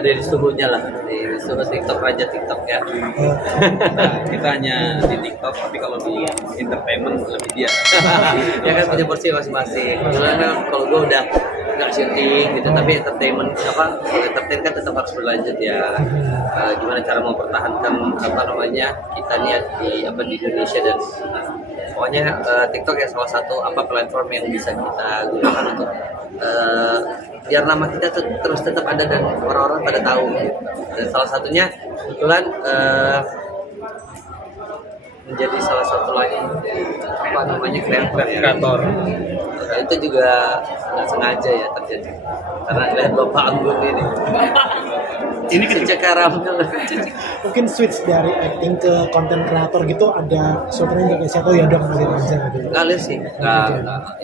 ada di suhunya lah, di suhu TikTok raja TikTok ya. Kita hanya di TikTok, tapi kalau di entertainment lebih dia. Ya kan punya porsi masing-masing. Maksudnya kalau gue udah nggak syuting gitu, tapi entertainment entertain kan tetap harus berlanjut ya. Gimana cara mempertahankan kita niat di Indonesia dan pokoknya TikTok ya salah satu platform yang bisa kita gunakan untuk biar nama kita tuh terus tetap ada dan orang-orang pada tahu. Dan salah satunya kebetulan menjadi salah satu lagi kreator. Nah, itu juga nggak sengaja ya terjadi karena lihat Bapak Anggun ini. Ini kecekaram. Mungkin switch dari acting ke konten kreator gitu ada suatranya nggak siapa ya udah ngalir aja gitu. Ngalir sih, nggak.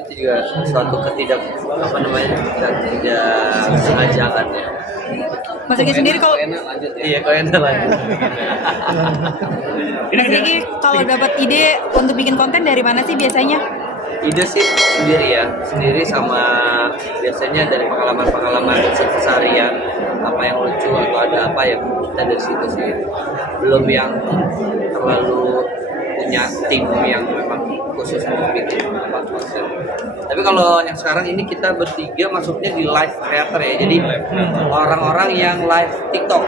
Itu juga suatu tidak sengajaan ya. Mas Egi sendiri kalau lanjut ya. Iya, kalau enak lanjut. Mas Egi kalau dapat ide untuk bikin konten dari mana sih biasanya? Ide sih sendiri sama biasanya dari pengalaman keseharian, apa yang lucu atau ada apa ya kita dari situ sih. Belum yang terlalu punya tim yang memang khusus untuk bikin konten. Tapi kalau yang sekarang ini kita bertiga masuknya di live creator ya. Jadi orang-orang yang live TikTok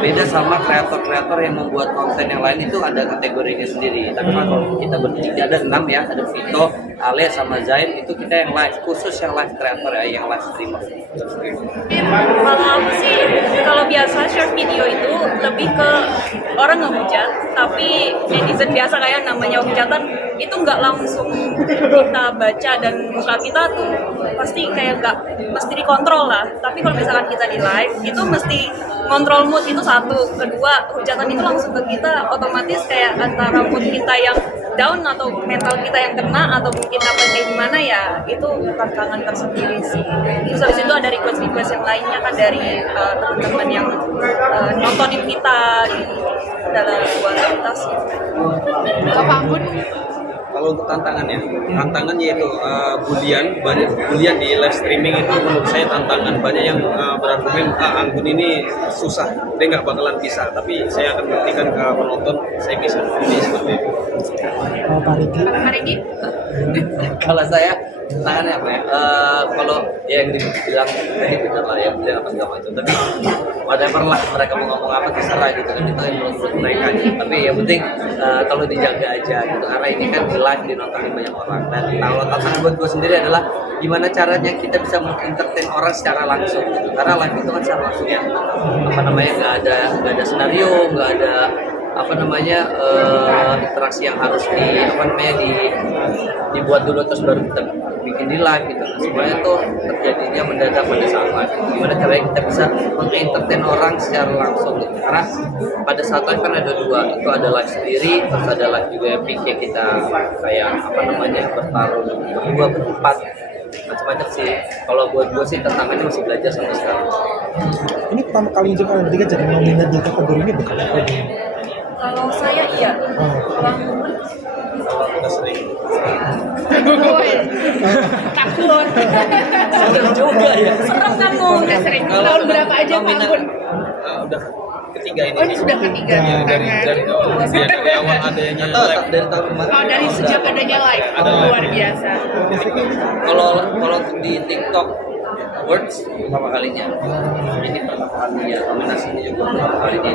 beda sama kreator-kreator yang membuat konten yang lain itu ada kategorinya sendiri. Tapi kalau kita bertiga ada 6 ya, ada Vito, Ale sama Zain itu kita yang live khusus yang live creator ya, yang live streamer. Kalau aku sih kalau biasa short video itu lebih ke orang ngehujat, tapi netizen biasa kayak namanya hujatan itu nggak langsung kita baca dan muka kita tuh pasti kayak nggak mesti dikontrol lah. Tapi kalau misalkan kita di live itu mesti kontrol mood itu satu, kedua hujatan itu langsung ke kita otomatis kayak antara mood kita yang down atau mental kita yang kena atau mungkin apa kayak gimana ya itu tantangan tersendiri sih. Terus habis itu ada request yang lainnya kan dari teman-teman yang nontonin kita gitu dalam kualitas. Bapak Anggun? Kalau untuk tantangannya yaitu banyak bulian di live streaming itu menurut saya tantangan. Banyak yang berargumen Anggun ini susah, dia nggak bakalan bisa. Tapi saya akan buktikan ke penonton saya bisa. Jadi seperti itu. Pak Regi? Kalau saya tantangannya apa ya? Kalau yang dibilang tadi benar lah ya, bilang apa segala macam. Tapi whatever lah mereka mau ngomong apa terserah gitu kan, itu yang menurut mereka aja. Tapi yang penting kalau dijaga aja gitu, karena ini kan di live dinontonin banyak orang. Dan kalau tantangan buat gue sendiri adalah gimana caranya kita bisa mengentertain orang secara langsung gitu. Karena live itu kan secara langsung ya nggak ada senario, nggak ada interaksi yang harus dibuat dulu terus baru kita bikin di live gitu. Nah, semuanya tuh terjadinya mendadak pada saat live. Gimana caranya kita bisa mengentertain orang secara langsung gitu. Karena pada saat live kan ada dua, itu ada live sendiri, terus ada live juga epic yang kita kayak bertarung berdua berempat macam-macam sih. Kalau buat gue sih tantangannya masih belajar sampai sekarang. Ini pertama kali juga kalian bertiga jadi nominat di kategori ini bukan apa? Kalau saya iya. Kita sering. Takut. Serem juga ya. Serem kamu udah sering. Tahun berapa aja Pak Anggun? Udah ketiga ini. Oh ini sudah ketiga. Dari awal adanya live. Dari tahun kemarin. Oh dari sejak adanya live. Luar biasa. Kalau untuk di TikTok Awards pertama kalinya. Ini pertama kalinya, nominasinya juga pertama kalinya.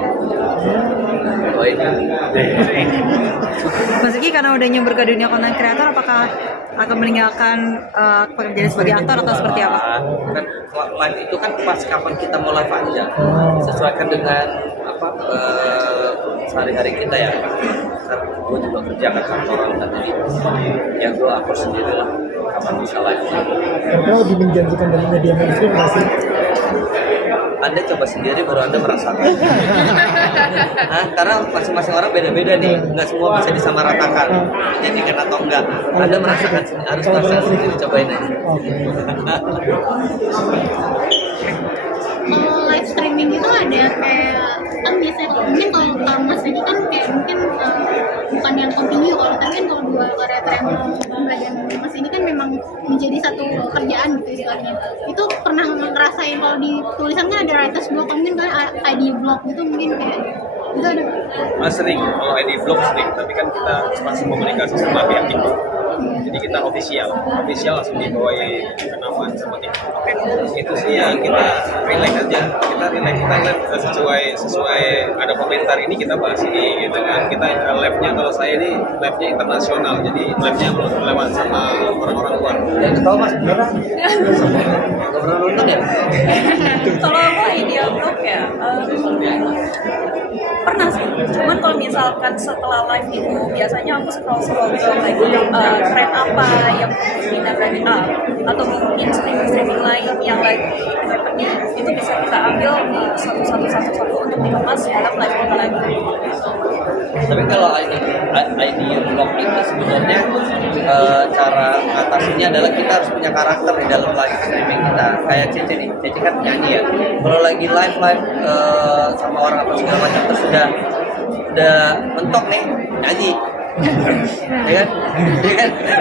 Mas Egi karena udah nyamber ke dunia konten kreator, apakah akan meninggalkan pekerjaan sebagai aktor atau seperti apa? Kan live itu kan pas kapan kita mau live aja, sesuaikan dengan sehari-hari kita ya. Karena gue juga kerja kan kantoran kan, jadi ya gue atur sendiri lah kapan bisa live. Karena lebih menjanjikan dari media mainstream nggak sih? Anda coba sendiri baru Anda merasakan. Karena masing-masing orang beda-beda nih, nggak semua bisa disamaratakan menjadikan atau enggak. Anda merasakan harus merasakan sendiri, cobain aja. Kalau live streaming itu ada kayak kan biasanya mungkin kalau Mas ini kan kayak mungkin bukan yang continue kalau tapi kan kalau dua kreator yang belajar mas ini kan memang menjadi satu pekerjaan gitu istilahnya. Itu pernah ngerasain kalau di tulisan kan ada writers block, mungkin kan ID block gitu mungkin kayak itu ada. Sering, kalau ID blog sering, tapi kan kita masih komunikasi sama pihak itu. Jadi kita official langsung dibawai kenamaan sama tim. Itu sih ya kita relax aja, kita sesuai ada komentar ini kita bahas ini gitu kan. Kita live-nya kalau saya ini live-nya internasional, jadi live-nya lewat sama orang-orang luar. Yang ketawa mas beneran nggak pernah nonton ya. Kalau aku idea blog ya pernah sih, cuman kalau misalkan setelah live itu biasanya aku scroll like trend apa yang minat dari atau mungkin streaming lain yang lagi happening, itu bisa kita ambil satu untuk dikemas dalam live kita lagi. Tapi kalau ID blog itu sebenarnya cara mengatasinya adalah kita harus punya karakter di dalam live streaming kita. Kayak Cece nih, Cece kan nyanyi ya. Kalau lagi live sama orang apa segala macam terus udah mentok nih nyanyi. Ya kan?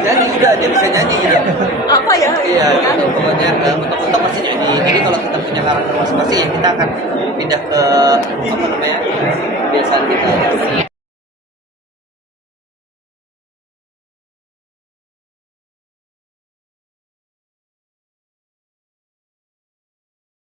Nyanyi udah aja bisa nyanyi ya. Apa ya? Iya, gitu. Pokoknya mentok-mentok pasti nyanyi. Jadi kalau kita punya karakter masing-masing ya kita akan pindah ke apa namanya kebiasaan kita.